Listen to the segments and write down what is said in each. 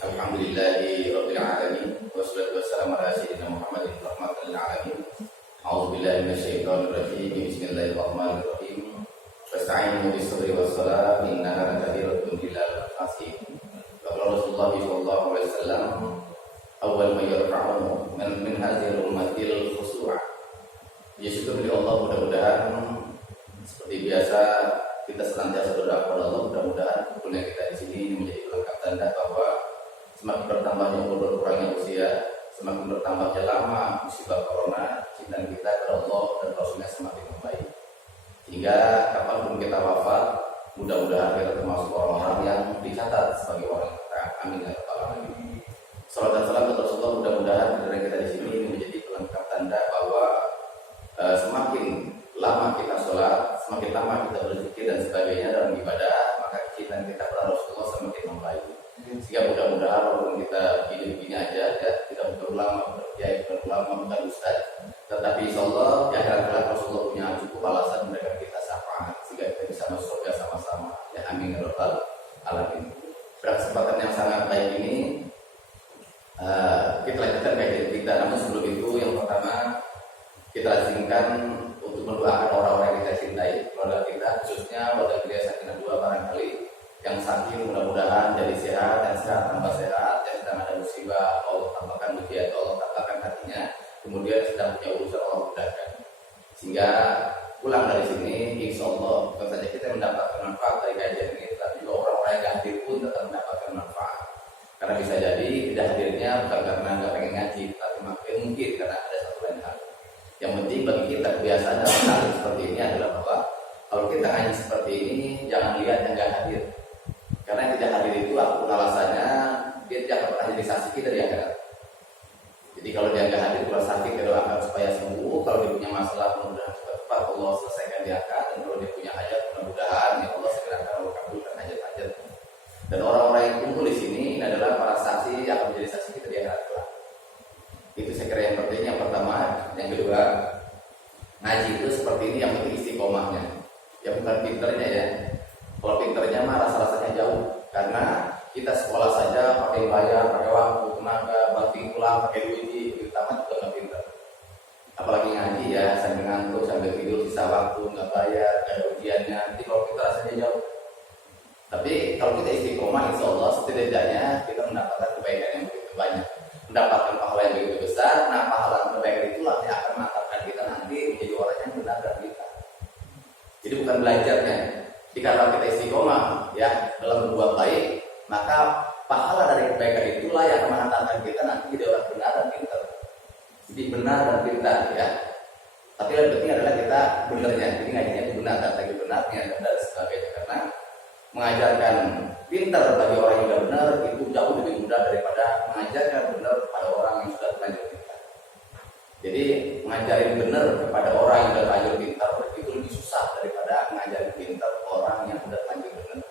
Alhamdulillahi Rabbil Alamin. Wassalatu wassalamu ala sayyidina Muhammadin rahmatan lil alamin. A'udzu billahi minasyaitonir rajim. Bismillahirrahmanirrahim. Wasta'inu bis sabri was salat innaha lakabiratun illal khashiyin. Qala Rasulullah sallallahu alaihi wasallam, awwal ma yarfa'u min hadhil ummatil khushu'a. Ya syukur kepada Allah, mudah-mudahan seperti biasa kita senantiasa berdoa kepada Allah, mudah-mudahan kumpulnya kita di sini menjadi pelengkap tanda bahwa semakin bertambahnya umur, berkurangnya usia, semakin bertambahnya lama musibah corona, cinta kita kepada Allah dan Rasulnya semakin membaik. Sehingga kapanpun kita wafat, mudah-mudahan kita termasuk orang-orang yang dicatat sebagai orang yang taat. Amin ya rabbal alamin. Salam dan salam kepada Rasulullah, mudah-mudahan dari kita di sini menjadi pelengkap tanda bahwa semakin lama kita sholat, semakin lama kita berzikir dan sebagainya dalam ibadah, maka cinta kita kepada Rasulullah semakin membaik. Sehingga mudah-mudahan walaupun kita begini-begini aja, ya, tidak perlu lama berkiai, bukan ulama, bukan ustaz, tetapi insyaallah ya akhirat Rasulullah punya cukup alasan memberikan kita syafaat sehingga kita bisa masuk surga sama-sama. Ya amin ya rabbal alamin. Pada kesempatan yang sangat baik ini kita lanjutkan kajian kita. Namun sebelum itu yang pertama kita lazimkan untuk mendoakan orang-orang yang kita cintai, keluarga kita, khususnya keluarga kita Sakinah dua barangkali yang sakit, mudah-mudahan jadi sehat dan sehat tambah sehat. Yang sedang ada musibah, Allah tambahkan ujian, Allah tambahkan hatinya. Kemudian sedang punya urusan, Allah mudahkan. Sehingga pulang dari sini, insya Allah bukan saja kita mendapatkan manfaat dari kajian ini, tetapi juga orang-orang yang hadir pun tetap mendapatkan manfaat. Karena bisa jadi tidak hadirnya bukan karena nggak pengen ngaji, tapi mungkin karena ada satu lain hal. Yang penting bagi kita kebiasaan dalam hal seperti ini adalah bahwa kalau kita ngaji seperti ini, jangan lihat yang nggak hadir. Karena yang tidak hadir itu apapun alasannya, dia tidak akan pernah jadi saksi kita di akhirat. Jadi kalau dia nggak hadir, kalau sakit, kita doakan supaya sembuh. Kalau dia punya masalah, mudah-mudahan cepat-cepat Allah selesaikan di akhirat. Dan kalau dia punya hajat, mudah-mudahan ya Allah segerakan Allah kabulkan hajat-hajat. Dan orang-orang yang kumpul di sini ini adalah para saksi yang akan menjadi saksi kita di akhirat. Itu saya kira yang penting. Yang pertama, yang kedua, ngaji itu seperti ini, yang penting istiqomahnya. Ya bukan pinternya ya. Kalau pinternya mah rasa-rasanya jauh. Karena kita sekolah saja pakai bayar, pakai waktu, tenaga, banting pulang, pakai duit, utama juga nggak pinter. Apalagi ngaji ya, sambil ngantuk, sambil tidur, sisa waktu, nggak bayar, nggak ada ujiannya. Nanti kalau kita rasanya jauh. Tapi kalau kita istiqomah, insya Allah setidaknya kita mendapatkan kebaikan yang begitu banyak, mendapatkan pahala yang begitu besar. Nah, pahala kebaikan itulah yang akan mengantarkan kita nanti menjadi orang yang benar dan kita. Jadi bukan belajarnya. Jika kita istiqomah ya dalam berbuat baik, maka pahala dari kebaikan itulah yang akan mengantarkan kita nanti jadi orang benar dan pintar. Jadi benar dan pintar ya. Tapi yang penting adalah kita benarnya. Jadi ngajinya itu benar dan lagi benarnya dan sebagainya. Karena mengajarkan pintar bagi orang yang sudah benar itu jauh lebih mudah daripada mengajarkan benar kepada orang yang sudah terlanjur pintar. Jadi mengajarin benar kepada orang yang sudah terlanjur pintar itu lebih susah daripada mengajarin pintar orang yang sudah terlanjur benar.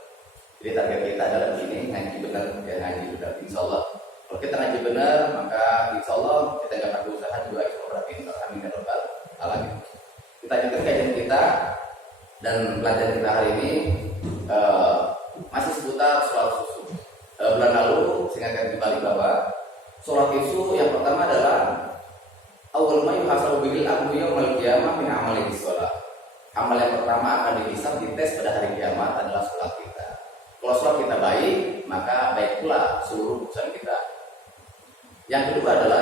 Jadi target kita adalah begini, ngaji benar, ya ngaji benar. Insya Allah kalau kita ngaji benar, maka insya Allah kita nggak akan berusaha juga ekstra pintar. Amin ya rabbal alamin. Kita lanjutkan kajian kita dan pelajaran kita hari ini masih seputar sholat susu. Bulan lalu saya ingatkan kembali bahwa sholat susu yang pertama adalah awal ma yuhasabu bihil abdu yaumil qiyamah min amali sholat. Amal yang pertama akan dihisab, dites pada hari kiamat adalah sholat kita. Kalau sholat kita baik, maka baik pula seluruh urusan kita. Yang kedua adalah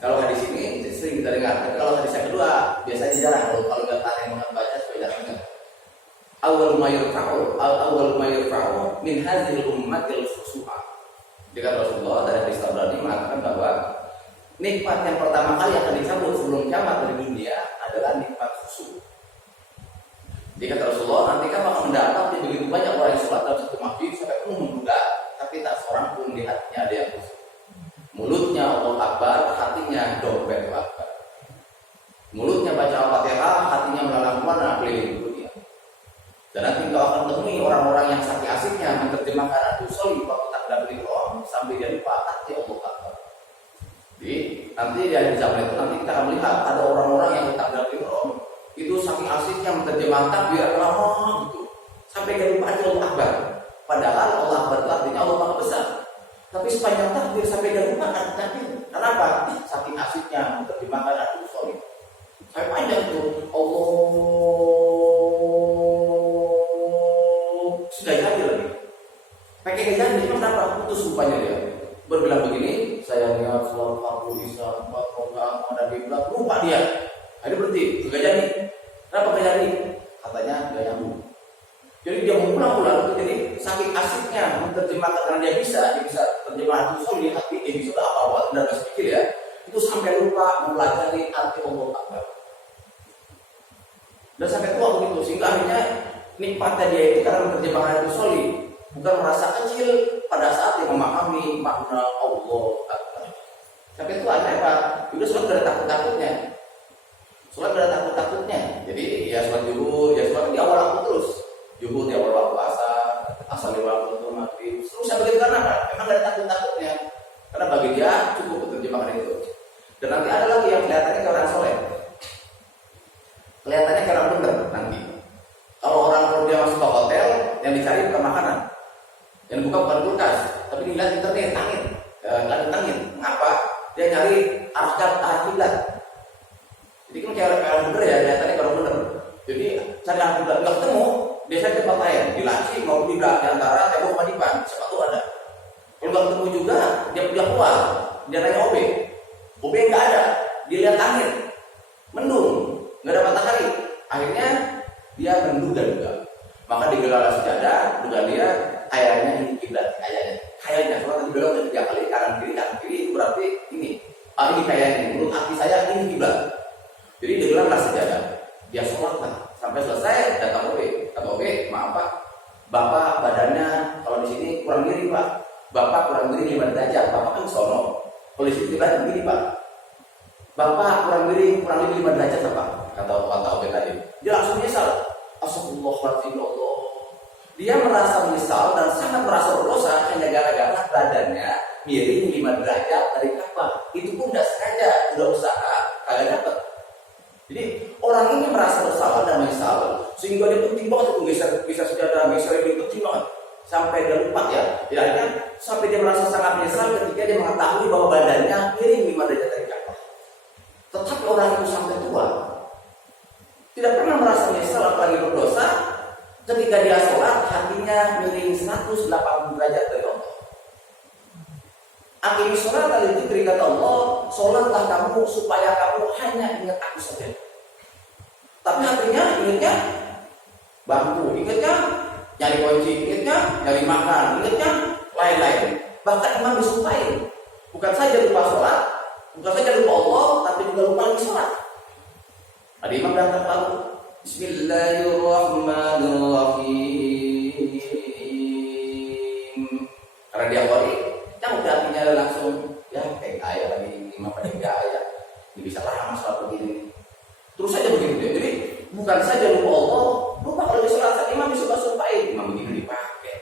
kalau hadis ini sering kita dengar. Kalau hadis yang kedua biasanya jarang. Kalau nggak tahu yang membaca supaya jarang dengar. Awal ma yurfa'u min hadhil ummatil khushu'a. Jika Rasulullah dari hadis Tabrani mengatakan bahwa nikmat yang pertama kali akan dicabut sebelum kiamat dari dunia adalah nikmat khusyuk. Jika Rasulullah nanti kan akan mendapat begitu banyak orang yang sholat dalam satu masjid sampai penuh membuka, tapi tak seorang pun di hatinya ada yang khusyuk. Mulutnya Allah Akbar, hatinya dompet Akbar. Mulutnya baca Al-Fatihah, hatinya melalang mana keliling dunia. Dan nanti kau akan temui orang-orang yang saking asiknya menerjemahkan itu soli waktu takbir ihram sampai dia lupa hati Allah Akbar. Jadi nanti di akhir zaman itu nanti kita akan melihat ada orang-orang yang takbir ihram itu saking asiknya menerjemahkan biar lama gitu sampai dia lupa Allah Akbar. Padahal Allah Akbar itu artinya Allah Maha Besar. Tapi sepanjang takbir sampai dia lupa kan takbir. Kenapa? Saking asiknya menerjemahkan Al-Quran Sholih. Sampai panjang tuh Allah sudah jadi lagi. Pakai gaya jadi kenapa? Putus rupanya dia. Berbilang begini, saya niat selalu aku bisa enggak ada bimbang, lupa dia. Ada berhenti, gak jadi. Kenapa gak jadi? Katanya gak nyambung. Jadi dia mengulang-ulang itu, jadi saking asiknya menerjemahkan karena dia bisa terjemahan itu di hati, dia bisa apa-apa dan gak pikir ya. Itu sampai lupa mempelajari arti Allah Akbar. Dan sampai tua begitu, sehingga akhirnya nikmatnya dia itu karena menerjemahkan itu solid, bukan merasa kecil pada saat dia memahami makna Allah Akbar. Sampai tua akhirnya apa? Udah sholat gak ada takut-takutnya. Sholat gak ada takut-takutnya. Jadi ya sholat zuhur, ya sholat di awal waktu terus. Zuhur di awal waktu asar di waktu itu maghrib. Terus saya begitu karena apa? Memang gak ada takut-takutnya. Karena bagi dia cukup terjemahan itu. Dan nanti ada lagi yang kelihatannya kayak orang soleh. Kelihatannya kayak orang bener nanti. Kalau dia masuk ke hotel, yang dicari bukan makanan, yang bukan kulkas, tapi dilihat internet, angin, angin. Mengapa? Dia nyari arah kiblat. Jadi kan kayak orang bener ya, kelihatannya orang bener. Jadi cari arah kiblat nggak ketemu, dia cari tempat lain, di laci mau di antara tembok sama dipan, siapa tahu ada. Kalau nggak ketemu juga, dia keluar, dia nanya OB nggak ada, dia lihat angin, mendung, nggak ada matahari. Akhirnya dia menduga-duga. Maka digelar sejadah, duga dia kayaknya ini kiblat, kayaknya kalau tadi belok 3 kali kanan kiri itu berarti ini. Ini kayaknya menurut hati saya ini kiblat. Jadi digelar sejadah. Dia sholat lah sampai selesai, datang OB, maaf Pak, Bapak badannya kalau di sini kurang miring Pak. Bapak kurang miring 5 derajat, Bapak kan sono. Kalau di sini kiblat begini Pak. Bapak kurang miring, kurang lebih 5 derajat Pak. Kata OB tadi. Dia langsung nyesal. Astagfirullahaladzim, Allah. Dia merasa menyesal dan sangat merasa berdosa hanya gara-gara badannya miring 5 derajat dari Ka'bah. Itu pun tidak sengaja, udah usaha, kagak dapat. Jadi orang ini merasa bersalah dan menyesal sehingga dia penting banget itu geser sejadah, geser ini penting banget sampai dia lupa ya. Akhirnya sampai dia merasa sangat menyesal ketika dia mengetahui bahwa badannya miring 5 derajat dari Ka'bah. Tetapi orang itu sampai tua tidak pernah merasa menyesal apalagi berdosa ketika dia sholat hatinya miring 180 derajat dari Allah. Akhirnya sholat kali itu kata Allah, sholatlah kamu supaya kamu hanya ingat aku saja. Tapi hatinya ingatnya bangku, ingatnya nyari kunci, ingatnya nyari makan, ingatnya lain-lain. Bahkan imam disumpahin, bukan saja lupa sholat, bukan saja lupa Allah, tapi juga lupa lagi sholat. Ada imam datang lalu Bismillahirrahmanirrahim. Karena dia qori, yang artinya langsung ya kayak gaya lagi imam pada gaya. Ini bisa lama sholat begini. Terus saja begitu dia. Jadi bukan saja lupa Allah, lupa kalau di sholat imam disumpah-sumpahin, imam begini dipakai.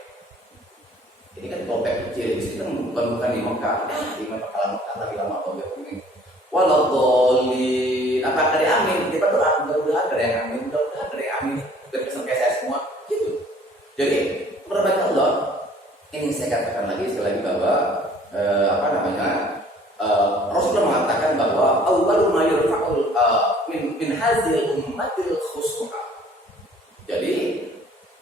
Ini kan topeng kecil di sini kan bukan di Mekah. Imam bakalan Mekah tapi lama topeng ini. Waladhdallin. Apa dari amin? Kita berdoa, mudah-mudahan dari yang amin, mudah-mudahan dari amin. Dari pesan kayak saya semua, gitu. Jadi berbaik Allah. Ini saya katakan lagi sekali lagi bahwa Rasulullah mengatakan bahwa awwalu ma yurfa'ul min hazil ummatil khushu'a. Jadi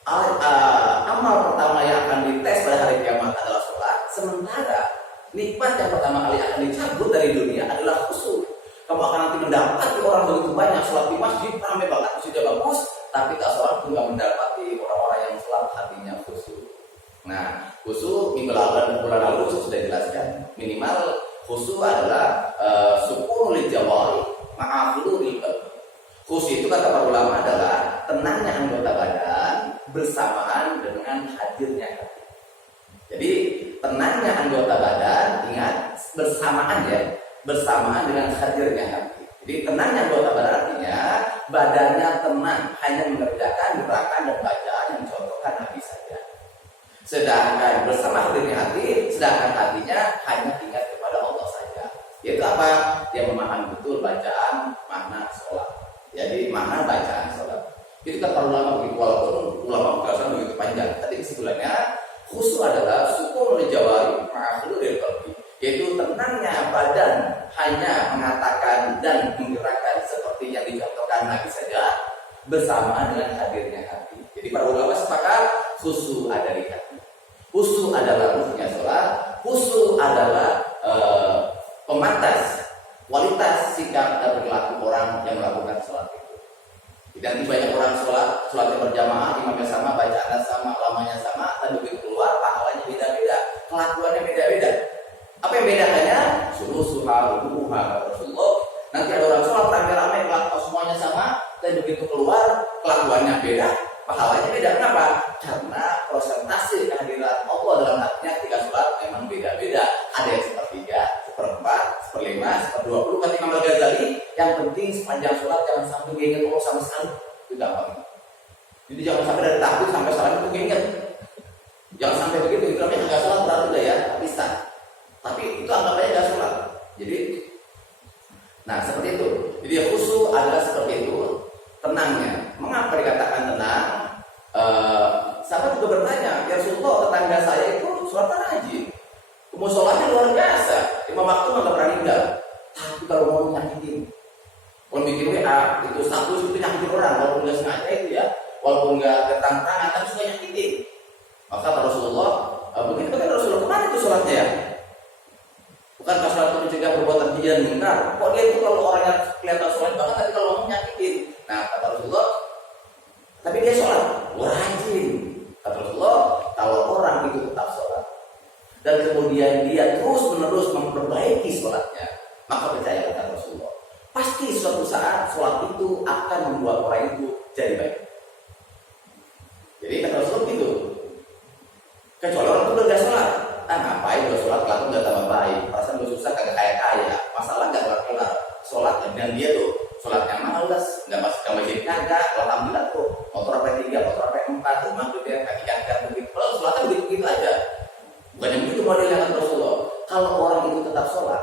amal pertama yang akan dites pada hari kiamat adalah sholat. Sementara nikmat yang pertama kali akan dicabut dari dunia adalah khusyuk. Kamu akan nanti mendapati orang begitu banyak sholat di masjid, ramai banget, masjidnya bagus, tapi tak sholat pun gak mendapati orang-orang yang sholat hatinya khusyuk. Nah, khusyuk minggu lalu dan bulan lalu sudah jelaskan. Minimal khusyuk adalah sukunul jawari ma'afulul qalbi. Khusyuk itu kata para ulama adalah tenangnya anggota badan bersamaan dengan hadirnya hati. Jadi tenangnya anggota badan, ingat bersamaan dengan hadirnya hati. Jadi tenangnya anggota badan artinya badannya tenang, hanya mengerjakan gerakan dan bacaan yang contohkan hati saja. Sedangkan bersama hadirnya hati, sedangkan hatinya hanya ingat kepada Allah saja. Yaitu apa? Yang memahami betul bacaan makna sholat. Jadi makna bacaan sholat. Itu kan para ulama begitu, walaupun ulama berkata begitu panjang. Tadi kesimpulannya Khusyuk adalah sukunul jawari ma'huduril qalbi, yaitu tenangnya badan hanya mengatakan dan menggerakkan seperti yang dicontohkan Nabi saja bersama dengan hadirnya hati. Jadi para ulama sepakat khusyuk ada di hati. Khusyuk adalah ruhnya sholat. Khusyuk adalah pematas kualitas sikap dan perilaku orang yang melakukan sholat itu. Dan banyak orang sholatnya berjamaah, imamnya sama, bacaannya sama, lamanya sama, dan begitu keluar pahalanya beda-beda, kelakuannya beda-beda. Apa yang bedanya? Suruh Rasulullah. Nanti ada orang sholat rame-rame, kelakuan semuanya sama, dan begitu keluar kelakuannya beda, pahalanya beda. Kenapa? Karena persentase kehadiran Allah dalam hatinya ketika sholat memang beda-beda. Ada yang sepertiga, seperempat, seperlima, seperdua kata Imam Al-Ghazali. Yang penting sepanjang sholat jangan sampai ingat Allah sama sekali. Itu gampang. Jadi jangan sampai dari takbir sampai salam itu ingat. Jangan sampai begitu. Itu namanya nggak sholat berarti udah ya bisa. Tapi itu anggap aja nggak sholat. Jadi, nah seperti itu. Jadi khusyuk adalah seperti itu. Tenangnya. Mengapa dikatakan tenang? Sahabat juga bertanya, ya Rasulullah, tetangga saya itu sholatnya rajin, musolahnya luar biasa, 5 waktu nggak pernah ninggal. Tapi kalau mau nyakitin, kalau bikin WA itu satu itu nyakitin orang, walaupun nggak sengaja itu ya, walaupun nggak ketang-tangan, tapi suka nyakitin. Maka Rasulullah, begitu kan Rasulullah kemana itu sholatnya ya? Bukankah sholat itu mencegah perbuatan keji dan munkar? Kok dia itu kalau orangnya kelihatan sholat banget, tapi kalau ngomong nyakitin? Nah kata Rasulullah, tapi dia sholat, rajin. Kata Rasulullah, kalau orang itu tetap sholat dan kemudian dia terus-menerus memperbaiki sholatnya, maka percaya kata Rasulullah, pasti suatu saat sholat itu akan membuat orang itu jadi baik. Jadi kata Rasulullah gitu. Kecuali orang itu udah sholat, ngapain udah sholat, lalu udah tambah baik, perasaan udah susah kagak kaya-kaya, masalah nggak kelar sholat, dan dia tuh sholatnya malas, nggak masuk ke masjid kagak, alhamdulillah tuh motor apa 3, motor apa 4, rumah tuh dia kaki kagak begitu, kalau sholatnya begitu aja. Bukan yang begitu modelnya kata Rasulullah. Kalau orang itu tetap sholat,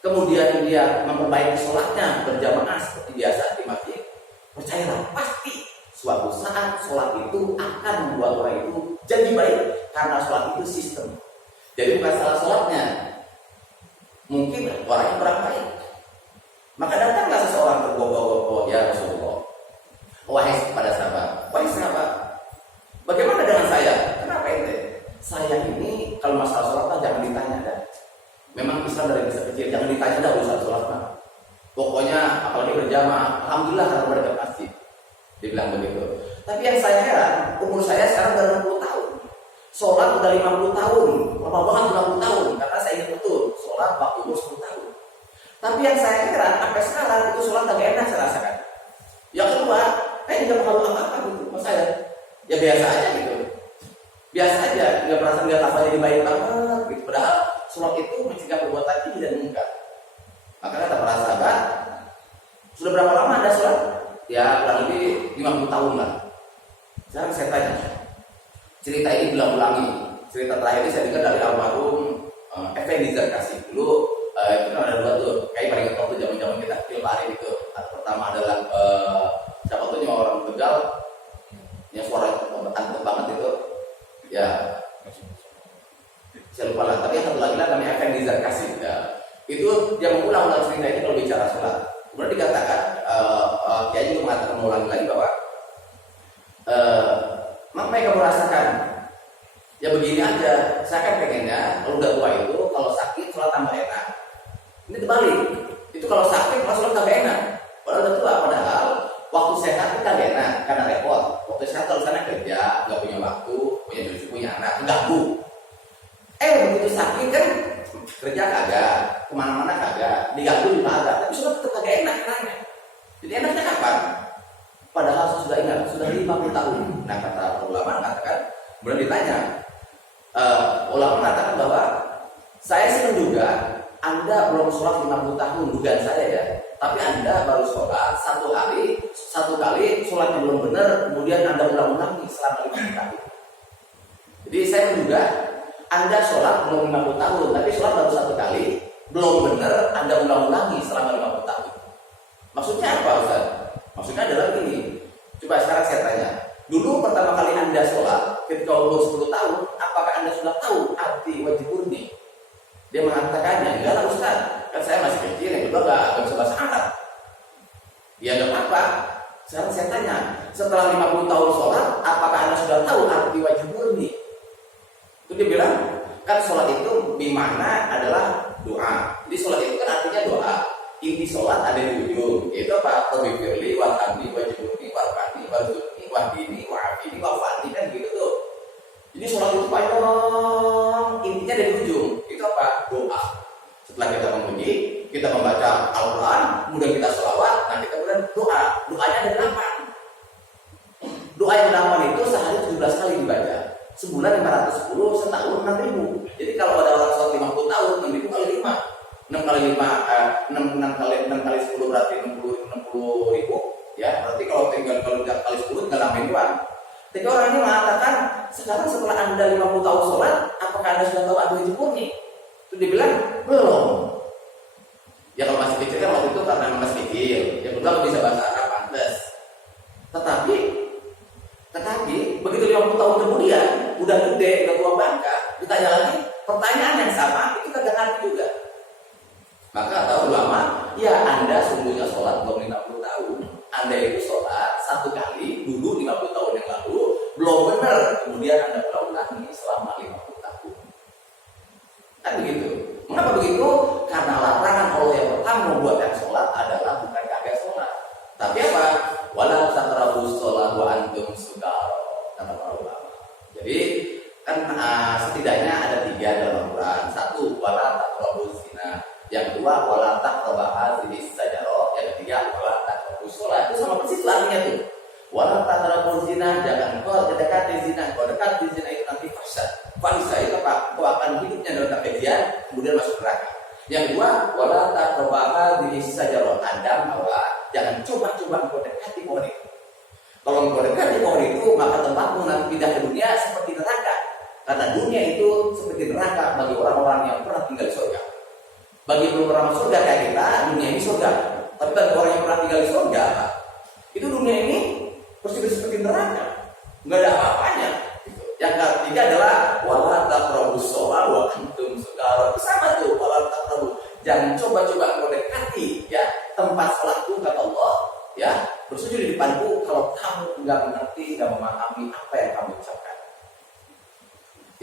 kemudian dia memperbaiki sholatnya berjamaah seperti biasa di masjid, percayalah pasti suatu saat sholat itu akan membuat orang itu jadi baik, karena sholat itu sistem. Jadi bukan salah sholatnya, mungkin orangnya kurang baik. Maka datanglah seseorang tergopoh-gopoh, ya Rasulullah, wahai kepada sahabat, wahai sahabat, bagaimana dengan saya? Kenapa ente? Saya ini kalau masalah sholat jangan ditanya dah. Memang Islam dari masa kecil jangan ditanya dah urusan sholat mah. Pokoknya apalagi berjamaah, alhamdulillah karena berdekat masjid. Dibilang begitu. Tapi yang saya heran, umur saya sekarang udah 60 tahun. Sholat udah 50 tahun, lama banget 50 tahun. Karena saya ingat betul, sholat waktu umur 10 tahun. Tapi yang saya heran, sampai sekarang itu sholat agak enak saya rasakan. Yang kedua, saya tidak perlu apa-apa gitu, mas saya. Ya biasa aja gitu. Biasa aja, nggak merasa nggak tambah jadi baik banget gitu. Padahal sholat itu mencegah perbuatan keji dan munkar. Maka kata para sahabat, sudah berapa lama Anda sholat? Ya kurang lebih 50 tahun lah. Sekarang saya tanya, cerita ini berulang-ulangi. Cerita terakhir ini saya dengar dari almarhum Effendi Zarkasi. Dulu itu kan ada 2 tuh, kayak paling waktu zaman-zaman kita kecil Pak Arif itu. Pertama adalah siapa tuh yang orang Tegal, yang suara antep banget itu. Ya, saya lupa lah. Tapi yang satu lagi lah namanya Effendi Zarkasi. Ya. Itu dia mengulang-ulang cerita ini kalau bicara sholat. Kemudian dikatakan, Kiai juga mengatakan mengulangi lagi bahwa apa yang kamu rasakan? Ya begini aja. Saya kan pengennya kalau udah tua itu kalau sakit sholat tambah enak. Ini terbalik. Itu kalau sakit malah sholat tambah enak. Padahal udah tua. Padahal waktu sehat itu kan enak karena repot. Waktu sehat kalau sana kerja, nggak punya waktu, punya cucu, punya anak, ganggu. Begitu sakit kan kerja kagak, kemana-mana kagak, diganggu juga kagak, tapi sudah tetap kagak enak enaknya. Jadi enaknya kapan? Padahal sudah ingat, sudah 50 tahun. Nah kata ulama mengatakan, kemudian ditanya, ulama mengatakan bahwa saya senang juga Anda belum sholat 50 tahun, dugaan saya ya. Tapi Anda baru sholat satu kali sholatnya belum benar, kemudian Anda ulang-ulangi selama 50 tahun. Jadi saya menduga Anda sholat belum 50 tahun, tapi sholat baru 1 kali, belum benar, Anda ulang-ulangi selama 50 tahun. Maksudnya apa Ustaz? Maksudnya adalah gini, coba sekarang saya tanya, Dulu pertama kali Anda sholat ketika umur 10 tahun, apakah Anda sudah tahu arti wajib murni? Dia mengatakannya, enggak lah Ustaz, kan saya masih kecil, yang kedua enggak bisa bahasa Arab. Ya enggak apa-apa. Sekarang saya tanya, setelah 50 tahun sholat, apakah Anda sudah tahu arti wajib murni? Itu dia bilang, kan sholat itu bimana adalah doa. Jadi sholat itu kan artinya doa. Inti sholat ada di ujung. Itu apa? Wabifirli, wahamdi, wajib murni, warfani, wazurni, wahdini, wa'afini, wa'fani, kan gitu tuh. Jadi sholat itu panjang, intinya ada di ujung. Itu apa? Doa. Setelah kita memuji, kita membaca Al-Quran, kemudian kita sholawat, nah kita kemudian doa. Doanya ada 8. Doa yang 8 itu sehari 17 kali dibaca. Sebulan 510, setahun 6.000. Jadi kalau ada orang sholat 50 tahun, 6.000 kali 5. 6 kali 6 kali 10 berarti 60 ribu. Ya, berarti kalau tinggal kali 10 tinggal 6 ribuan. Tapi orang ini mengatakan, sekarang setelah Anda 50 tahun sholat, apakah Anda sudah tahu arti wajib murni? Itu dibilang, belum. Ya kalau masih kecil kan waktu itu karena masih kecil. Yang kedua bisa bahasa Arab pantas. Tetapi begitu 50 tahun kemudian, udah gede, udah tua bangka, ditanya lagi, pertanyaan yang sama, itu kagak ngerti juga. Maka kata ulama, ya Anda sungguhnya sholat belum 50 tahun. Anda itu sholat satu kali dulu 50 tahun yang lalu belum benar, kemudian Anda ulangi selama 50 tahun. Kan begitu. Mengapa begitu? Karena larangan Allah yang pertama membuatkan sholat adalah bukan kagak sholat, tapi apa? Wala taqrabus sholat wa antum sukara, kata para ulama. Jadi kan setidaknya ada 3 dalam Al-Quran. 1, wala taqrabuz zina. Yang kedua, wala taqrabah hadhihi sajarah. Yang ketiga, wala taqrabus sholat. Itu sama persis artinya tuh. Wala taqrabuz zina, jangan kau mendekati zina. Kalau dekat di zina itu nanti fasa itu apa? Kau akan hidupnya dalam kekejian, kemudian masuk neraka. Yang kedua, wala taqrabah hadhihi sajarah. Anda bahwa jangan coba-coba kau dekati pohon itu. Kalau kau dekati pohon itu, maka tempatmu nanti pindah ke dunia seperti neraka. Karena dunia itu seperti neraka bagi orang-orang yang pernah tinggal di surga. Bagi orang surga kayak kita, dunia ini surga. Tapi bagi orang yang pernah tinggal di surga, itu dunia ini seperti neraka, nggak ada apa-apanya. Gitu. Yang ketiga adalah wala taqrabus sholat wa antum sukara. Sama tuh, wala taqrabu. Jangan coba-coba mendekati ya tempat sholatku, kata Allah, ya bersujud di depanku kalau kamu nggak mengerti, nggak memahami apa yang kamu ucapkan.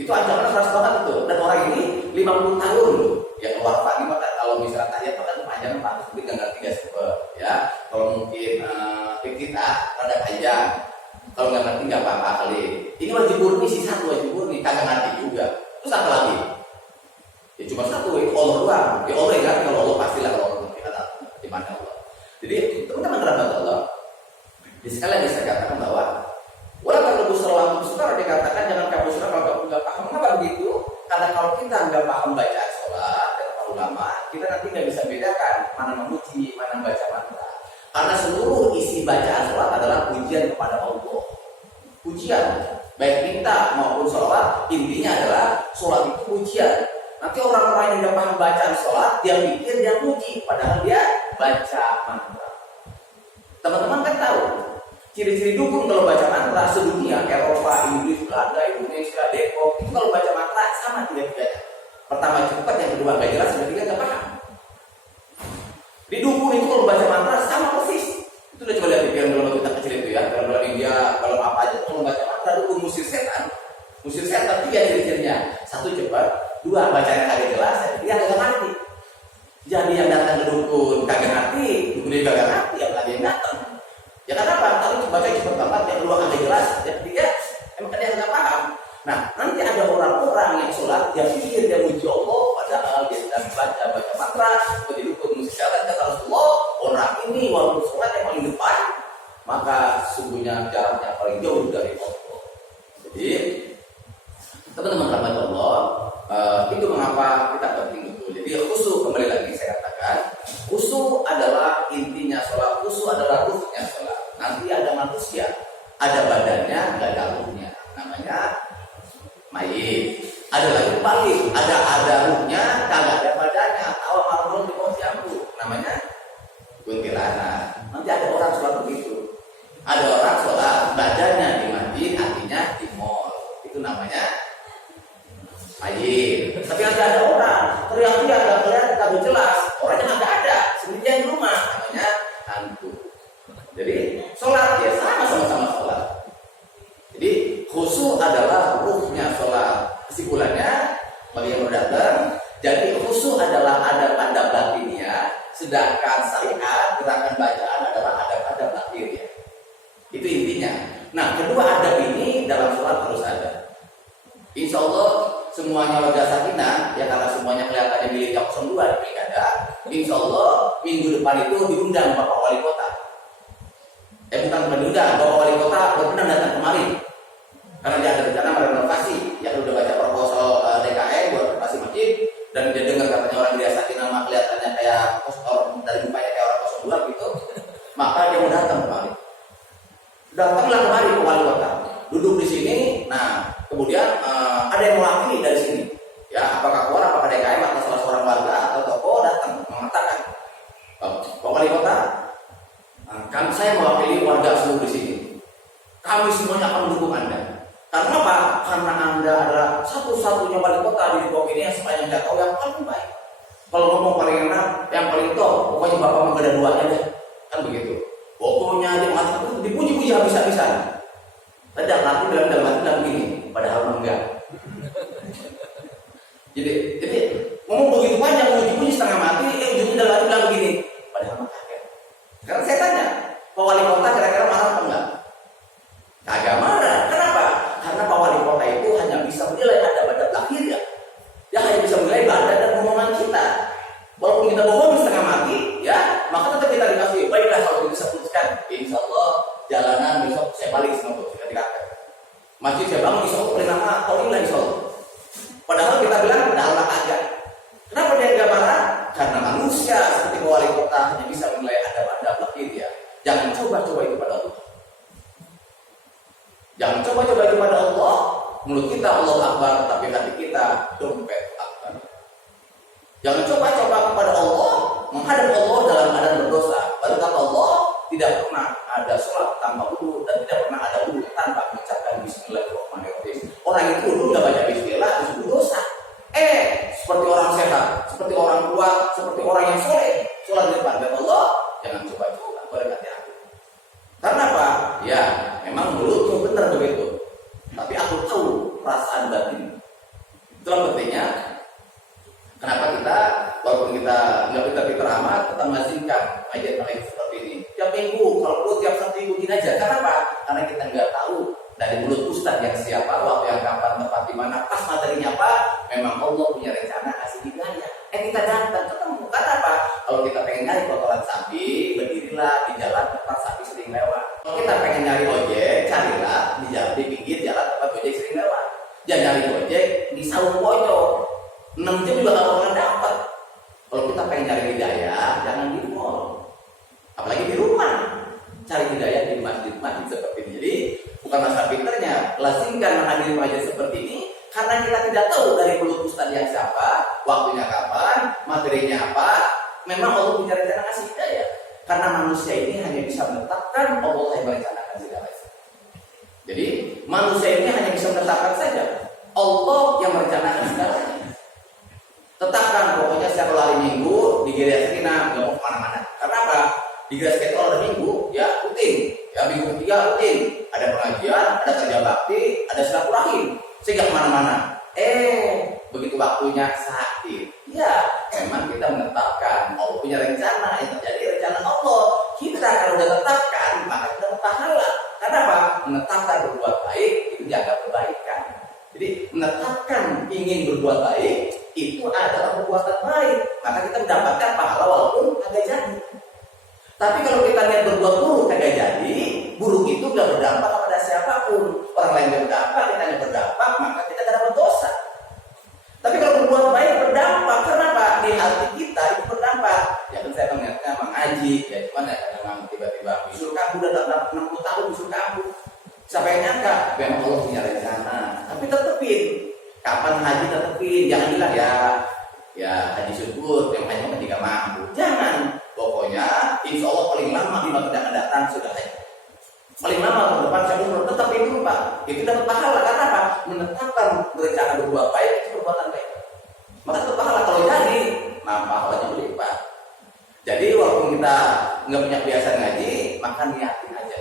Itu ancaman keras banget itu. Dan orang ini 50 tahun ya keluar Pak. Maka kalau misalnya tanya maka panjang Pak, mungkin nggak ngerti guys, ya. Kalau mungkin kita rada panjang, kalau nggak ngerti nggak apa-apa kali. Ini wajib murni sih, satu wajib murni, kagak ngerti juga. Terus apa lagi? Ya cuma satu, itu Allah doang. Ya Allah ya kan, kalau Allah pastilah kalau Allah ngerti ada di mana Allah. Jadi teman-teman kerabat Allah, di sekalian saya katakan bahwa wala taqrabus sholat sekarang dikatakan jangan kamu sholat kalau kamu nggak paham. Kenapa begitu? Karena kalau kita nggak paham bacaan sholat, kata para ulama, kita nanti nggak bisa bedakan mana memuji, mana membaca mantra. Karena seluruh isi bacaan sholat adalah pujian kepada Allah. Pujian, baik minta maupun sholat, intinya adalah sholat itu pujian. Nanti orang-orang yang nggak paham bacaan sholat, dia pikir dia puji, padahal dia baca mantra. Teman-teman kan tahu ciri-ciri dukun kalau baca mantra sedunia, Eropa, Inggris, Belanda, Indonesia, Depok, itu kalau baca mantra sama tiga-tiganya. Pertama cepat, yang kedua nggak jelas, yang ketiga nggak paham. Di dukun itu kalau baca mantra sama persis. Itu udah coba lihat di film kita kecil itu ya, film India, film apa aja kalau baca mantra dukun musir setan. Musir setan 3 ciri-cirinya. 1 cepat, 2 bacanya kagak jelas, yang ketiga nggak ngerti. Jadi yang datang ke dukun kagak ngerti, dukunnya kagak ngerti, yang lagi yang datang. Ya kenapa? Kalau baca cepat banget, yang kedua kagak jelas, yang ketiga emang dia nggak paham. Nah, nanti ada orang-orang yang sholat, dia pikir dia muji Allah, padahal dia sedang baca mantra, seperti dukun musik kata Rasulullah, orang ini walaupun sholat yang paling depan, maka sungguhnya jaraknya paling jauh dari Allah. Jadi, teman-teman rahmat Allah, itu mengapa kita penting itu. Jadi khusyuk, kembali lagi saya katakan, khusyuk adalah intinya sholat, khusyuk adalah ruhnya sholat. Nanti ada manusia, ada badannya, nggak ada ruhnya, namanya mayit. Ada lagi balik, ada ruhnya, kagak ada badannya, awal malam di posyandu, namanya kuntilanak. Nanti ada orang sholat begitu, ada orang sholat badannya di mana? Itu intinya. Nah, kedua adab ini dalam sholat harus ada. Insya Allah semuanya warga Sakinah, ya karena semuanya kelihatannya milik 02 di Pilkada. Insya Allah minggu depan itu diundang Bapak Wali Kota. Bukan diundang, Bapak Wali Kota berkenan datang kemari. Karena dia ada rencana merenovasi, yang udah baca proposal DKM buat renovasi masjid, dan dia dengar katanya orang dia Sakinah mah kelihatannya kayak postor dari mukanya kayak orang 02 gitu. Maka dia mau datang kemari. Datanglah kemari ke Wali Kota, duduk di sini. Nah, kemudian ada yang mewakili dari sini, ya apakah keluar, apakah DKM atau salah seorang warga atau tokoh datang mengatakan, Pak Wali Kota, kami saya mewakili warga seluruh di sini. Kami semuanya akan mendukung Anda. Karena apa? Karena Anda adalah satu-satunya wali kota di Depok ini yang sepanjang saya tahu yang paling baik. Kalau ngomong paling enak, yang paling top, pokoknya Bapak mah ada duanya deh, kan begitu. Pokoknya dia mengatakan dipuji-puji habis-habisan. Tidak laku dalam hati bilang begini, padahal enggak. Jadi ngomong begitu panjang, puji-puji setengah mati, ujungnya dalam hati bilang begini, padahal mah kaget. Sekarang saya tanya, Pak Wali Kota kira-kira marah apa enggak? Kagak marah. Kenapa? Karena Pak Wali Kota itu hanya bisa menilai adab-adab lahir ya. Dia hanya bisa menilai badan dan omongan kita. Walaupun kita bohong setengah mati, ya, maka tetap kita dikasih. Baiklah kalau kita bisa putuskan, insya Allah jalanan besok saya balik sama kita dikatakan. Masjid saya bangun insya Allah paling lama tahun ini insya Allah. Padahal kita bilang padahal lah aja. Kenapa dia nggak marah? Karena manusia seperti Pak Wali Kota hanya bisa menilai adab-adab lahir ya. Jangan coba-coba itu pada Allah. Jangan coba-coba itu pada Allah. Mulut kita Allah Akbar, tapi hati kita dompet Akbar. Jangan coba-coba kepada Allah, menghadap Allah dalam keadaan berdosa. Baru kata Allah, tidak pernah ada sholat tanpa wudu dan tidak pernah ada wudu tanpa mengucapkan Bismillahirrahmanirrahim. Orang itu dulu nggak baca Bismillah, disebut dosa. Seperti orang sehat, seperti orang kuat, seperti orang yang soleh, sholat di depan Allah, jangan coba-coba mendekati aku. Karena apa? Ya, memang mulutnya benar begitu. Tapi aku tahu perasaan batin. Itulah pentingnya. Kenapa kita, walaupun kita nggak pintar-pintar amat, tetap mengazinkan ayat-ayat seperti ini. Tiap minggu, kalau perlu tiap satu minggu aja. Kenapa? Karena kita nggak tahu dari mulut ustadz yang siapa, waktu yang kapan, tempat di mana, pas materinya apa. Memang Allah punya rencana kasih hidayah. Kita datang ketemu. Kenapa? Kalau kita pengen nyari kotoran sapi, berdirilah di jalan tempat sapi sering lewat. Kalau kita pengen nyari ojek, carilah di jalan di pinggir jalan tempat ojek sering lewat. Jangan nyari ojek di sawung pojok. 6 jam juga nggak pernah dapat. Kalau kita pengen cari hidayah, jangan di mall, apalagi di rumah. Cari hidayah di masjid-masjid seperti ini. Jadi bukan masalah pinternya, lazimkan menghadiri masjid seperti ini karena kita tidak tahu dari mulut ustaz yang siapa, waktunya kapan, materinya apa. Memang Allah punya rencana kasih hidayah. Karena manusia ini hanya bisa menetapkan, Allah yang merencanakan segala sesuatu. Jadi manusia ini hanya bisa menetapkan saja, Allah yang merencanakan segalanya. Tetapkan pokoknya setiap hari Minggu di Gereja Sakinah nggak mau kemana-mana. Karena apa? Di Gereja Sakinah hari Minggu ya rutin, ya minggu ketiga rutin. Ada pengajian, ada kerja bakti, ada silaturahim. Sehingga kemana-mana. Begitu waktunya sakit. Ya, memang kita menetapkan Allah punya rencana yang terjadi rencana Allah. Kita kalau udah tetapkan maka kita berpahala. Kenapa? Menetapkan berbuat baik itu jaga kebaikan. Jadi menetapkan ingin berbuat baik itu adalah perbuatan baik, maka kita mendapatkan pahala walaupun kagak jadi. Tapi kalau kita lihat berbuat buruk kagak jadi, buruk itu gak berdampak kepada siapapun. Orang lain gak berdampak, kita hanya berdampak, maka kita gak dapat dosa. Tapi kalau berbuat baik berdampak, kenapa? Di hati kita itu berdampak. Ya kan saya mengingatkan mengaji, ya cuman ya memang tiba-tiba bisul kamu udah dalam 60 tahun bisul kamu. Siapa yang nyangka? Memang Allah punya rencana. Tapi tetepin. Kapan haji tetepin. Jangan bilang ya haji syukur, yang haji ketika mampu. Jangan. Pokoknya insya Allah paling lama 5 tahun akan datang sudah haji. Paling lama tahun depan saya umur tetap itu Pak. Itu dapat pahala karena apa? Menetapkan berencana berbuat baik itu perbuatan baik. Maka dapat pahala kalau jadi, pahalanya berlipat. Jadi walaupun kita nggak punya kebiasaan ngaji, maka niatin aja.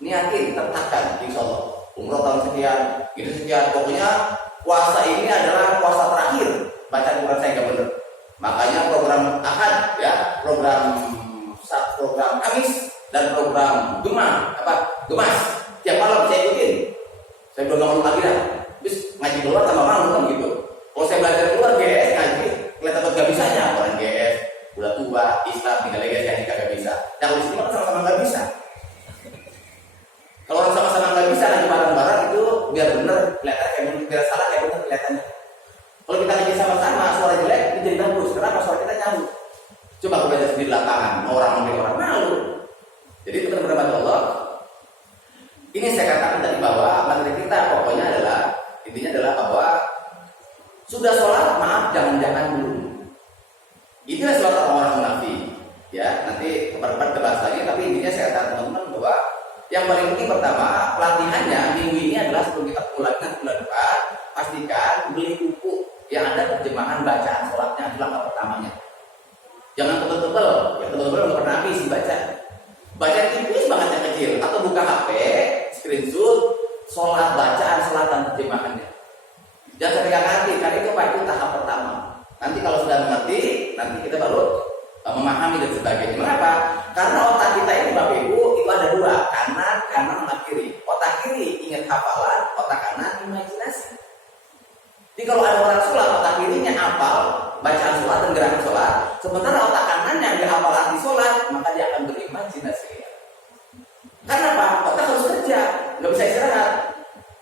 Niatin, tetapkan insya Allah. Umroh tahun sekian, itu sekian. Pokoknya puasa ini adalah puasa terakhir. Baca Quran saya nggak benar. Makanya program Ahad ya, program Kamis dan program Jumat gemas. Tiap malam saya ikutin. Saya belum ngomong lagi dah. Terus ngaji keluar sama malu kan gitu. Kalau saya belajar keluar GS ngaji, kelihatan gak bisanya orang GS udah tua, Islam tinggal lagi yang kagak bisa. Dan kalau di sini kan sama-sama nggak bisa. Kalau orang sama-sama nggak bisa ngaji bareng-bareng itu biar bener kelihatan kayak bener, biar salah kayak bener kelihatannya. Kalau kita ngaji sama-sama suara jelek itu jadi bagus. Kenapa? Suara kita nyambung. Coba aku belajar sendiri lapangan, mau orang malu. Jadi teman-teman Allah, ini saya katakan tadi bahwa materi kita pokoknya adalah intinya adalah bahwa sudah sholat, maaf jangan-jangan dulu. Inilah sholat orang-orang munafik. Ya, nanti keperdebat debas lagi. Tapi intinya saya katakan teman-teman bahwa yang paling penting pertama pelatihannya minggu ini adalah sebelum kita pulang bulan depan, pastikan beli buku yang ada terjemahan bacaan sholatnya adalah langkah pertamanya. Jangan tebel-tebel, ya tebel-tebel nggak pernah habis dibaca. Baca tipis banget yang kecil atau buka HP, screenshot, sholat bacaan selatan terjemahannya. Jangan sampai ngerti, karena itu Pak itu tahap pertama. Nanti kalau sudah mengerti, nanti kita baru memahami dan sebagainya. Mengapa? Karena otak kita ini Bapak Ibu itu ada dua, kanan, otak kiri. Otak kiri ingat hafalan, otak kanan imajinasi. Jadi kalau ada orang sholat, otak kirinya hafal bacaan sholat dan gerakan sholat, sementara otak kanannya nggak hafal arti sholat, maka dia akan berimajinasi. Karena apa? Otak harus kerja, nggak bisa istirahat.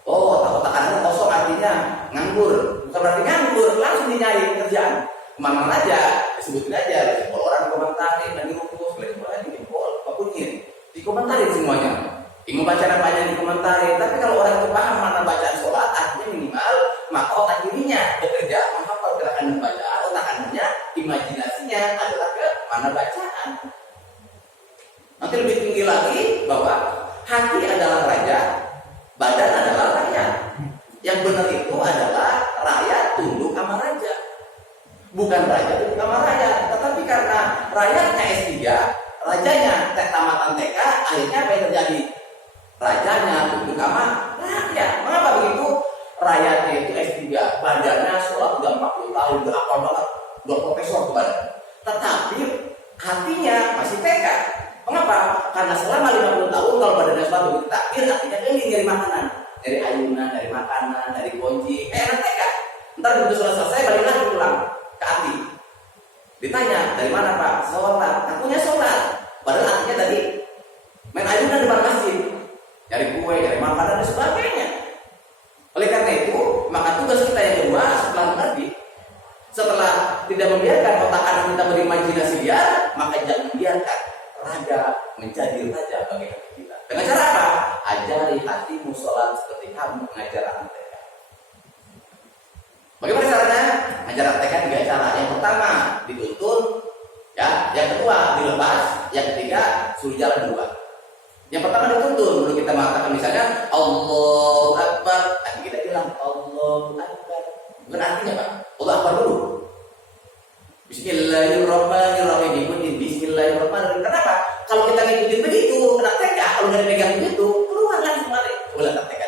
Oh, otak kanan kosong artinya nganggur. Bukan berarti nganggur, langsung nyari kerjaan. Kemana-mana aja, disebutin aja. Kalau orang komentarin dan dirumus, apapun ini, dikomentarin semuanya. Ingin baca apanya dikomentarin. Tapi kalau orang itu paham mana bacaan sholat, artinya minimal, maka otak kirinya bekerja menghafal gerakan dan bacaan, otak kanannya imajinasinya adalah ke mana bacaan. Nanti lebih tinggi lagi bahwa hati adalah raja, badan adalah rakyat. Yang benar itu adalah rakyat tunduk sama raja, bukan raja tunduk sama rakyat. Tetapi karena rakyatnya S3, rajanya tamatan TK, akhirnya apa yang terjadi? Rajanya tunduk sama rakyat. Mengapa begitu? Rakyatnya itu S3, badannya sholat udah 40 tahun, udah hafal banget, udah profesor ke badan. Tetapi hatinya masih TK. Mengapa? Karena selama 50 tahun kalau badannya sholat begitu takbir, artinya ini nyari makanan, dari ayunan, dari makanan, dari kunci, anak TK. Ntar begitu sholat selesai balik lagi pulang ke hati. Ditanya dari mana Pak? Sholat. Akunya sholat. Padahal artinya tadi main ayunan di depan masjid, nyari kue, nyari makanan dan sebagainya. Oleh karena itu, maka tugas kita yang kedua setelah mengerti, setelah tidak membiarkan otak kanan kita berimajinasi liar, maka jangan biarkan raga menjadi raja bagi hati kita. Dengan cara apa? Ajari hatimu sholat seperti kamu mengajar anak TK. Bagaimana caranya? Mengajar anak TK 3 cara. Yang pertama dituntun, ya. Yang kedua dilepas, yang ketiga suruh jalan 2. Yang pertama dituntun. Dulu kita mengatakan misalnya Allahu Akbar, nanti kita bilang Allahu Akbar. Bukan artinya Pak, Allah Akbar dulu. Bismillahirrahmanirrahim. Ikutin Bismillahirrahmanirrahim. Kenapa? Kalau kita ngikutin begitu, anak TK kalau nggak dipegang begitu, keluar lagi kemarin. Boleh anak TK.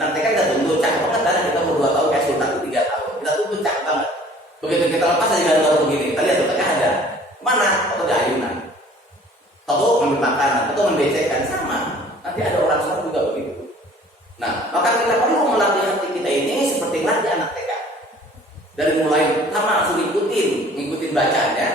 Anak TK kita tunggu cak banget karena kita umur 2 tahun kayak Sultan 3 tahun. Kita tunggu cak banget. Begitu kita lepas aja baru begini. Kita lihat otaknya ada. Mana? Atau ada ayunan. Atau ambil makanan, atau membecekkan sama. Nanti ada orang sholat juga begitu. Nah, maka kita perlu melatih hati kita ini seperti latih anak TK. Dari mulai pertama suruh ngikutin bacaannya.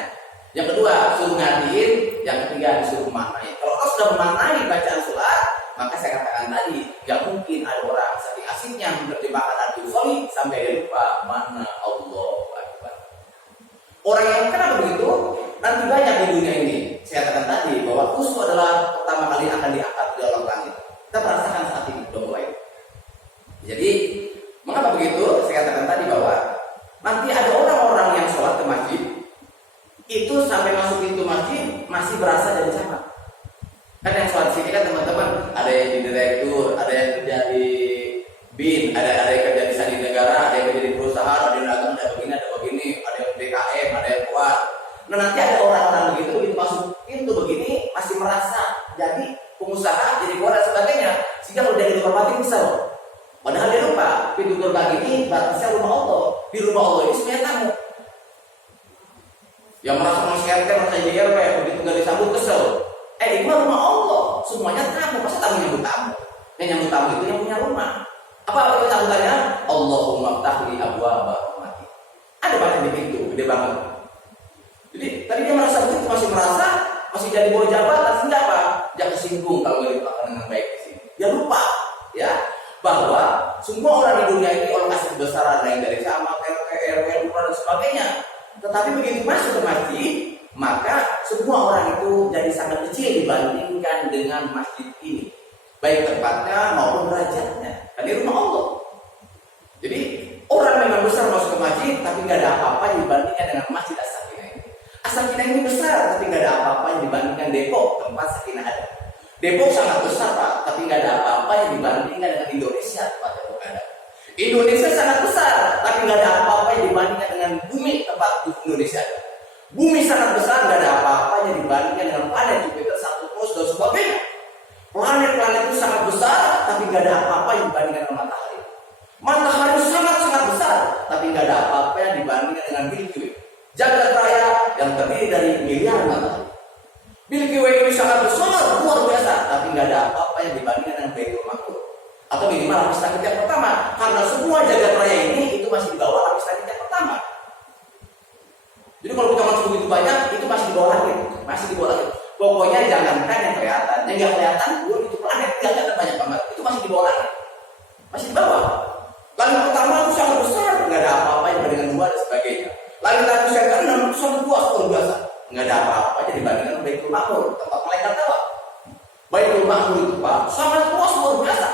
Yang kedua suruh ngertiin, yang ketiga disuruh memaknai. Kalau kau sudah memaknai bacaan sholat, maka saya katakan tadi, gak mungkin ada orang saking asiknya menerjemahkan arti usholi sampai dia lupa mana Allah Akbar. Orang yang kenapa begitu? Nanti banyak di dunia ini. Saya katakan tadi bahwa khusyuk adalah pertama kali akan diangkat di dalam langit. Kita merasakan saat ini sudah mulai. Jadi mengapa begitu? Saya katakan tadi bahwa nanti ada orang-orang yang sholat ke masjid itu sampai masuk pintu masjid masih berasa dan sama. Kan yang sholat sini kan teman-teman ada yang di direktur, ada yang kerja di BIN, ada yang kerja di sandi negara, ada yang kerja di perusahaan, ada yang dagang, ada begini, ada yang BKM, ada yang kuat. Nah nanti ada orang-orang begitu masuk pintu begini masih merasa jadi pengusaha, jadi kuat dan sebagainya. Sehingga kalau dia di rumah mati kesel. Padahal dia lupa pintu gerbang ini batasnya rumah Allah. Di rumah Allah ini semuanya tamu. Yang merasa mengeserkan merasa jadi RP begitu gak disambut kesel. Ini rumah Allah, semuanya tamu. Masa datang menyambut tamu. Yang nyambut tamu itu yang punya rumah. Apa sambutannya? Allahumma ftahli abwaaba rahmati. Ada baca di pintu, gede banget. Jadi tadi dia merasa begitu, masih jadi bawa jabatan, enggak apa? Dia kesinggung kalau nggak dilakukan dengan baik di sini. Dia lupa, ya, bahwa semua orang di dunia ini Allah kasih kebesaran yang dari sama, RW, dan sebagainya. Tetapi begitu masuk ke masjid, maka semua orang itu jadi sangat kecil dibandingkan dengan masjid ini, baik tempatnya maupun derajatnya. Kan di rumah Allah. Jadi orang memang besar masuk ke masjid, tapi nggak ada apa-apa dibandingkan dengan masjid As-Sakinah ini. As-Sakinah ini besar, tapi nggak ada apa-apa dibandingkan Depok tempat Sakinah ada. Depok sangat besar Pak, tapi nggak ada apa-apa yang dibandingkan dengan Indonesia tempat Depok ada. Indonesia sangat besar, tapi nggak ada apa-apa yang dibandingkan dengan bumi tempat Indonesia ada. Bumi sangat besar, nggak ada apa-apa yang dibandingkan dengan planet Jupiter, Saturnus dan sebagainya. Planet-planet itu sangat besar, tapi nggak ada apa-apa yang dibandingkan dengan matahari. Matahari sangat-sangat besar, tapi nggak ada apa-apa yang dibandingkan dengan Milky Way. Jagat raya yang terdiri dari miliaran matahari. Milky Way ini sangat besar, luar biasa, tapi nggak ada apa-apa yang dibandingkan dengan Baitul Maqdis. Atau minimal lapis langit yang pertama, karena semua jagat raya ini itu masih di bawah lapis langit yang pertama. Jadi kalau kita masuk begitu banyak, itu masih di bawah langit, masih di bawah langit. Pokoknya jangankan yang kelihatan, yang nggak kelihatan, itu planet nggak kelihatan banyak banget, itu masih di bawah langit, masih di bawah. Langit pertama itu sangat besar, nggak ada apa-apa yang dengan dua dan sebagainya. Langit lapis yang keenam itu sangat luas, luar biasa, nggak ada apa-apa jadi dibandingkan Baitul Maqdis, tempat malaikat tawaf. Baitul Maqdis itu Pak sangat luas, luar biasa,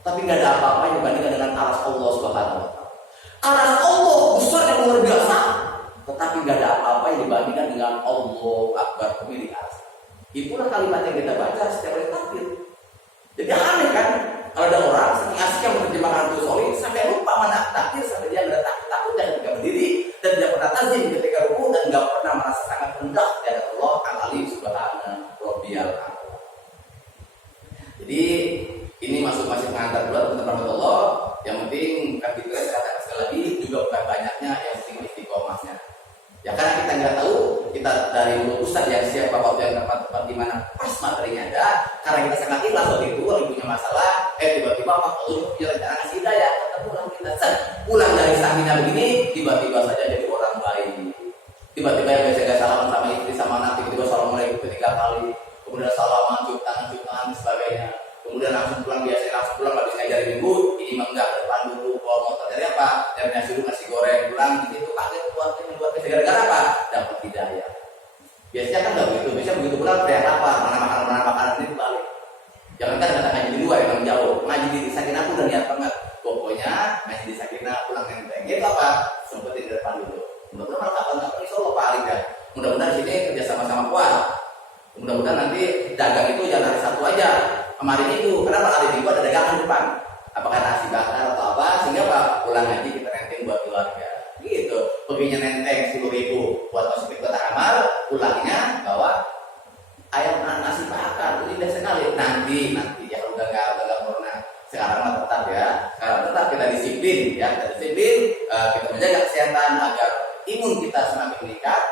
tapi nggak ada apa-apa yang dibandingkan dengan arsy Allah Subhanahu wa Ta'ala. Arsy Allah besar yang luar biasa, tetapi nggak ada apa-apa yang dibandingkan dengan Allahu Akbar pemilik arsy. Itulah kalimat yang kita baca setiap kali takbir. Jadi aneh kan? Kalau ada orang saking asik yang menerjemahkan itu solid sampai lupa mana takbir, sampai dia nggak takut dan ketika berdiri dan tidak pernah tazim ketika ruku dan nggak pernah merasa sangat rendah di hadapan Allah Al-Ali Subhanahu wa Ta'ala. Jadi ini masih mengantar buat teman-teman Allah. Yang penting bukan kita katakan sekali lagi juga bukan banyaknya, yang penting istiqomahnya. Ya karena kita nggak tahu kita dari mulut ustaz yang siapa waktu yang tempat di mana pas materinya ada. Karena kita sangat ikhlas waktu itu kalau punya masalah, tiba-tiba Allah punya rencana kasih hidayah, ketemu pulang kita pulang dari Sakinah begini, tiba-tiba saja jadi orang baik. Tiba-tiba yang biasa gak salaman sama istri sama anak, tiba-tiba assalamualaikum 3 kali, kemudian salaman, cium tangan dan sebagainya. Kemudian langsung pulang, biasanya langsung pulang habis ngajar minggu, ini enggak ke depan dulu bawa motor dari apa? Dari nasi dulu nasi goreng pulang di situ kaget keluarga gara-gara apa? Dapat hidayah. Biasanya kan nggak begitu, biasanya begitu pulang teriak apa? Mana makanan ini balik. Jangan kan kata ngaji di luar yang jauh, ngaji di Sakinah aku udah niat banget. Pokoknya ngaji di Sakinah pulang nenteng. Itu apa? Sempetin di depan dulu. Mudah-mudahan kapan-kapan insya Allah Pak Alika. Mudah-mudahan sini kerja sama-sama kuat. Mudah-mudahan nanti dagang itu jangan hari Sabtu aja. Kemarin itu, kenapa hari Minggu ada dagangan di depan? Apakah nasi bakar atau apa? Sehingga Pak pulang ngaji kita nenteng buat keluarga. Gitu. Perginya nenteng 10.000 buat masuk ke kota amal, pulangnya bawa ayam nasi bakar. Itu indah sekali. Nanti ya udah nggak corona. Sekarang mah tetap ya. Sekarang tetap kita disiplin ya. Kita menjaga kesehatan agar imun kita semakin meningkat,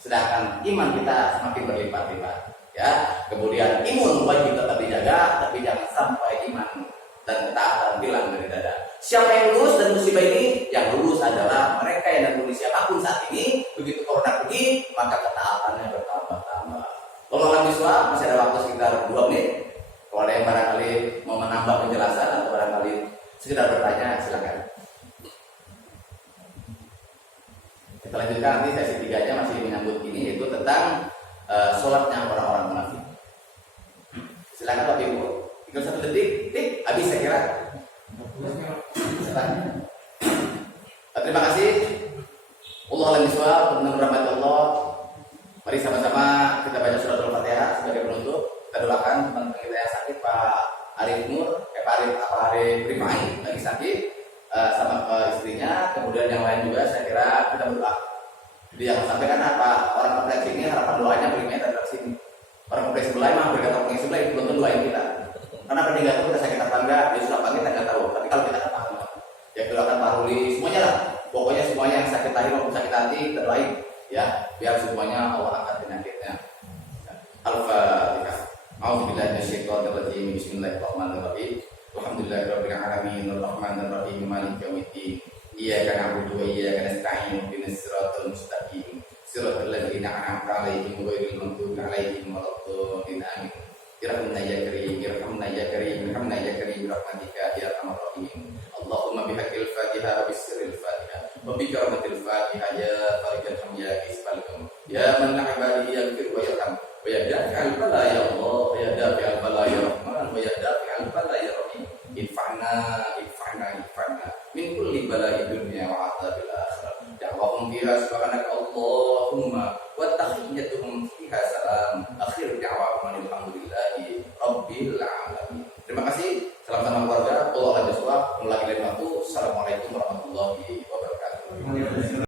sedangkan iman kita semakin berlipat-lipat. Ya, kemudian imun wajib tetap dijaga, tapi jangan sampai iman dan ketaatan hilang dari dada. Siapa yang lulus dan musibah ini? Yang lulus adalah mereka yang dan kondisi apapun saat ini. Begitu corona pergi, maka ketaatannya bertambah-tambah. Tolong siswa, masih ada waktu sekitar 2 menit. Kalau ada yang barangkali mau menambah penjelasan atau barangkali sekedar bertanya, silakan. Kita lanjutkan nanti sesi 3-nya masih menyambut ini, yaitu tentang sholatnya orang-orang munafik. Silakan Bapak Ibu. Tinggal 1 detik, habis saya kira. Terima kasih. Allah bismillah, penuh rahmat Allah. Mari sama-sama kita baca surat Al-Fatihah sebagai penutup. Kita doakan teman-teman kita yang sakit, Pak Arif Nur, Pak Arif Rifai lagi sakit, sama istrinya. Kemudian yang lain juga saya kira kita berdoa. Jadi yang sampaikan apa? Orang kompleks ini harapan doanya berinya dari sini. Orang kompleks sebelah mah berkata kompleks sebelah itu belum doain kita. Karena pada nggak tahu kita sakit apa enggak, dia sudah apa kita nggak tahu. Tapi kalau kita kan paham, ya doakan Pak Ruli semuanya lah. Pokoknya semuanya yang sakit lahir maupun sakit hati kita doain, ya biar semuanya Allah angkat penyakitnya. Al-Fatihah. A'udzubillahi minasyaitonir rajim. Bismillahirrahmanirrahim. Alhamdulillahirabbil alamin arrahmanir rahim maliki yaumiddin. Iyyaka na'budu wa iyyaka nasta'in ihdinas siratal mustaqim. Siratal ladzina an'amta 'alaihim ghairil maghdubi 'alaihim waladdallin. Amin. Irhamna ya karim, irhamna ya karim, irhamna ya karim birahmatika ya arhamar rahimin. Allahumma bihaqqil Fatihah wa bisirril Fatihah wa bi karamatil Fatihah ya farijan ham ya isbal gam. Ya man la ibadihi yaghfir wa yarham wa ya dafi'al bala ya Allah wa ya dafi'al bala ya Rahman wa ya dafi'al bala ya Rahim. Infa'na min kulli bala'i dunya wa 'adzabil akhirah. Da'wahum fiha subhanaka Allahumma wa tahiyyatuhum fiha salam. Akhir da'wahum alhamdulillahi rabbil alamin. Terima kasih. Salam sama keluarga. Allah Subhanahu wa taala. Assalamualaikum warahmatullahi wabarakatuh.